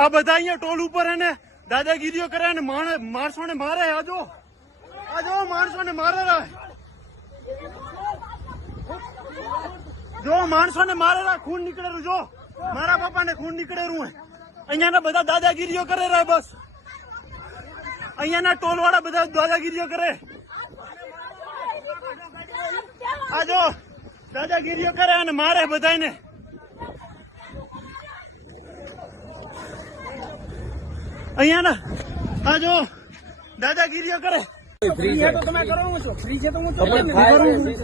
આ બધા અહીંયા ટોલ ઉપર એને દાદાગીરીઓ કરે અને માણસો ને મારે, આજો. આજો માણસો ને મારે જો માણસો ને મારે ખૂન નીકળેલું, જો. મારા પપ્પા ને ખૂન નીકળેલું હે. અહીંયાના બધા દાદાગીરીઓ કરે રે બસ. અહીંયાના ટોલ વાળા બધા દાદાગીરીઓ કરે. આ જો દાદાગીરીઓ કરે અને મારે બધાને અહીંયા ના. આ જો દાદાગીરીઓ કરે.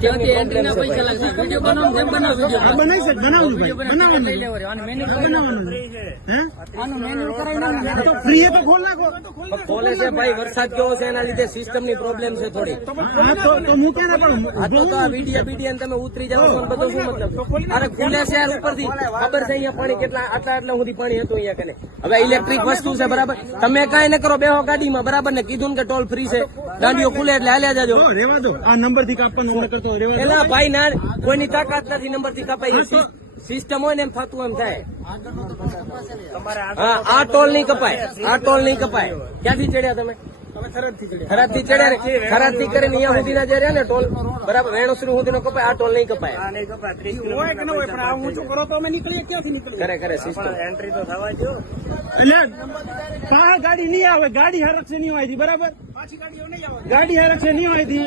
ત્યાંથી એન્ટ્રીના પૈસા લાગશે. વીડિયો બનાવો જેમ બનાવો વીડિયો બનાવી છે બનાવવું ભાઈ. બનાવવાનું લઈ લેવો આનું મેન્યુ બનાવવાનું હે? આનું મેન્યુ કરાવી તો ફ્રી તો ખોલ નાખો. ખોલે છે ભાઈ. વરસાદ કેવો છે એના લીધે સિસ્ટમની પ્રોબ્લેમ છે થોડી. હા તો તો પણ આ તો તો વિડીયા તમે ઉતરી જાવ છો બધું શું મતલબ? અરે ખુલે છે યાર ઉપરથી. ખબર છે અહીંયા પાણી કેટલા આટલા આટલા સુધી પાણી હતું અહીંયા કને. હવે ઇલેક્ટ્રિક વસ્તુ છે બરાબર. તમે કાંઈ ન કરો બેહો ગાડીમાં. બરાબર ને? કીધું ને કે ટોલ ફ્રી છે. દાંડીઓ ખુલે એટલે હાલ્યા જાજો. તો રેવા દો. આ નંબરથી કાપવાનો કરતો રેવા દો. એલા ભાઈ ના કોઈની તાકાત નથી નંબરથી કપાઈ સિસ્ટમ હોય ને એમ થતું એમ થાય. હા આ ટોલ નહીં કપાય. આ ટોલ નહીં કપાય. ક્યાંથી ચડ્યા તમે? ખરાબથી ચડ્યા. ખરાબથી કરીને અહીંયા સુધી ના જે રહ્યા ને ટોલ બરાબર વેણુસરી સુધી નો કપાય આ ટોલ નહીં કપાય. ખરે ખરે સિસ્ટમ. એટલે પા ગાડી નહીં આવે ગાડી હરકશે નહીં હોય બરાબર? ગાડી હરકશે નહીં આવી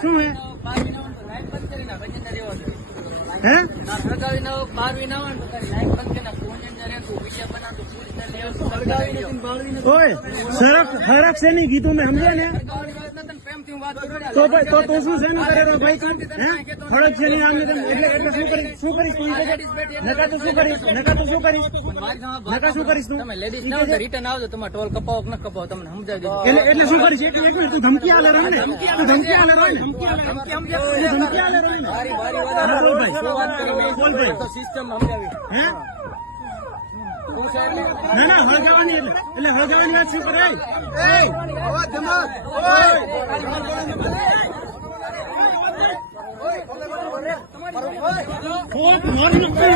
શું હે? હે? હોય સળગાવી નથી સરક હરકશે નહીં કીધું મેં સમજ્યા ને પ્રેમથી હું વાત કરું તો ભાઈ તો તું શું છે ને કરે ભાઈ હે? હળક છે નહીં આમ એટલે એટલે શું કરીશ? શું કરીશ? તું નકા તું શું કરીશ? નકા તું શું કરીશ? નકા શું કરીશ? તું? તમે લેડીઝ ના આવજો રિટર્ન આવજો તમારે ટોલ કપાવો કે ન કપાવો તમને સમજાવી દીધું એટલે એટલે શું કરીશ? એક એક મિનિટ તું ધમકી આલે રહે ને. તું ધમકી આલે રહે ને. તું ધમકી આલે રહે ને. મારી મારી વાત હા, બોલ ભાઈ. શું વાત કરી મેં બોલ ભાઈ. તો સિસ્ટમ સમજાવી. હે? ના ના હળગાવાની એટલે. એટલે હળગાવાની વાત શું કરાય મારી નાખે,